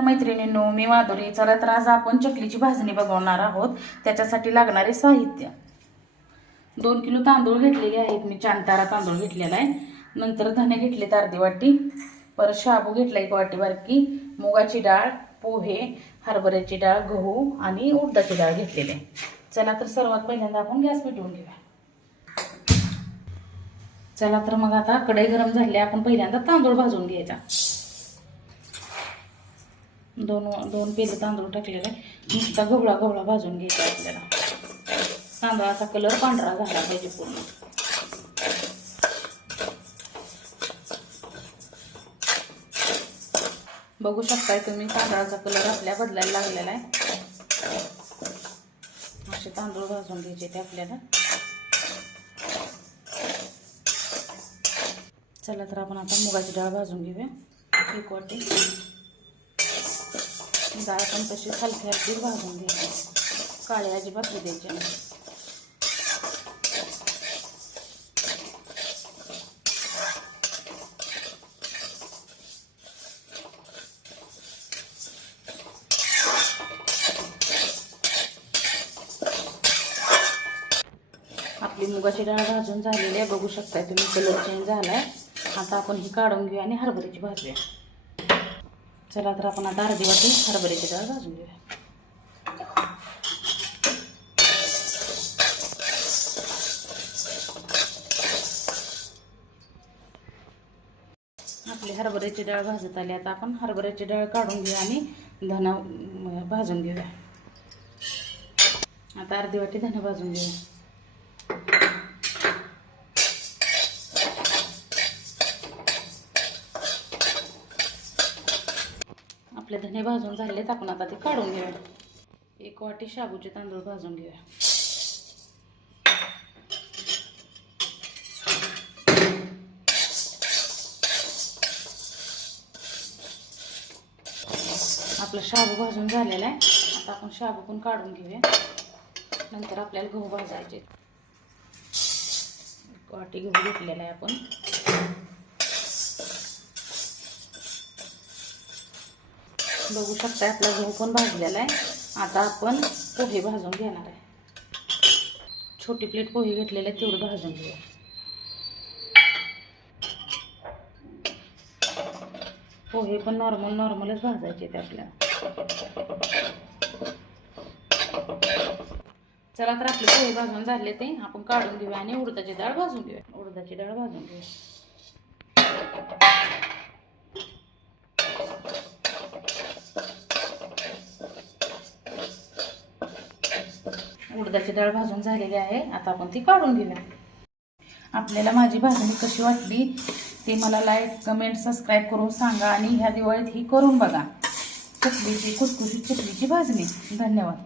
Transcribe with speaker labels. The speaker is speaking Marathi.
Speaker 1: मैत्रिणींनो मी माधुरी. चला तर आज आपण चकलीची भाजणी बघवणार आहोत. त्याच्यासाठी लागणारे साहित्य. दोन किलो तांदूळ घेतलेले आहेत. मी चांतारा तांदूळ घेतलेला आहे. नंतर धने घेतले अर्धी वाटी. परत शाबू घेतला एक वाटी बारकी मुगाची डाळ पोहे हरभऱ्याची डाळ गहू आणि उडदाची डाळ घेतलेली आहे. चला तर सर्वात पहिल्यांदा आपण गॅस पेटवून घेऊया. चला तर मग आता कढई गरम झाली आहे. आपण पहिल्यांदा तांदूळ भाजून घ्यायचा. दोन दोन पेले तांदूळ टाकलेले. आहे. नुसता गवळा गवळा भाजून घ्यायचा आपल्याला. तांदळाचा कलर पांढरा झाला पाहिजे पूर्ण. बघू शकताय तुम्ही तांदळाचा कलर आपल्या बदलायला लागलेला आहे. असे तांदूळ भाजून घ्यायचे ते आपल्याला. चला तर आपण आता मुगाची डाळ भाजून घेऊया. एक वाटी. डाळ पण तशी हलकी हलकी भाजून घ्यायची. काळे अजिबात होऊ द्यायची नाही. आपली मुगाची डाळ भाजून झालेली आहे. बघू शकताय तुम्ही कलर चेंज झाला आहे आता आपण ही काढून घेऊया आणि हरभऱ्याची भाजूया चला तर आपण आता अर्धी वाटी हरभऱ्याची डाळ भाजून घेऊया. आपली हरभऱ्याची डाळ भाजत आली. आता आपण हरभऱ्याची डाळ काढून घेऊ आणि धना भाजून घेऊया. आता अर्धी वाटी धना भाजून घेऊया. आपले धने भाजून झालेत आपण आता ते काढून घेऊया. एक वाटी शाबूचे तांदूळ भाजून घेऊया. आपलं शाबू भाजून झालेला आहे. आता आपण शाबू पण काढून घेऊया. नंतर आपल्याला गहू भाजायचे एक वाटी गहू घेतलेला आहे आपण. बघू शकता आपला गहू पण भाजलेला आहे. आता आपण पोहे भाजून घेणार आहे. छोटी प्लेट पोहे घेतलेले आहेत तेवढे भाजून घेऊया. पोहे पण नॉर्मल नॉर्मलच भाजायचे ते आपल्याला चला तर आपले पोहे भाजून झाले ते आपण काढून घेऊया आणि उडदाची डाळ भाजून घेऊया. उडदाची डाळ भाजून घेऊया. उडदाची डाळ भाजून झालेली आहे. आता आपण ती काढून घेऊया आपल्याला माझी भाजणी कशी वाटली ते मला लाईक कमेंट सबस्क्राईब करून सांगा आणि ह्या दिवाळीत ही करून बघा. चकलीची खुसखुशीत चकलीची भाजणी. धन्यवाद.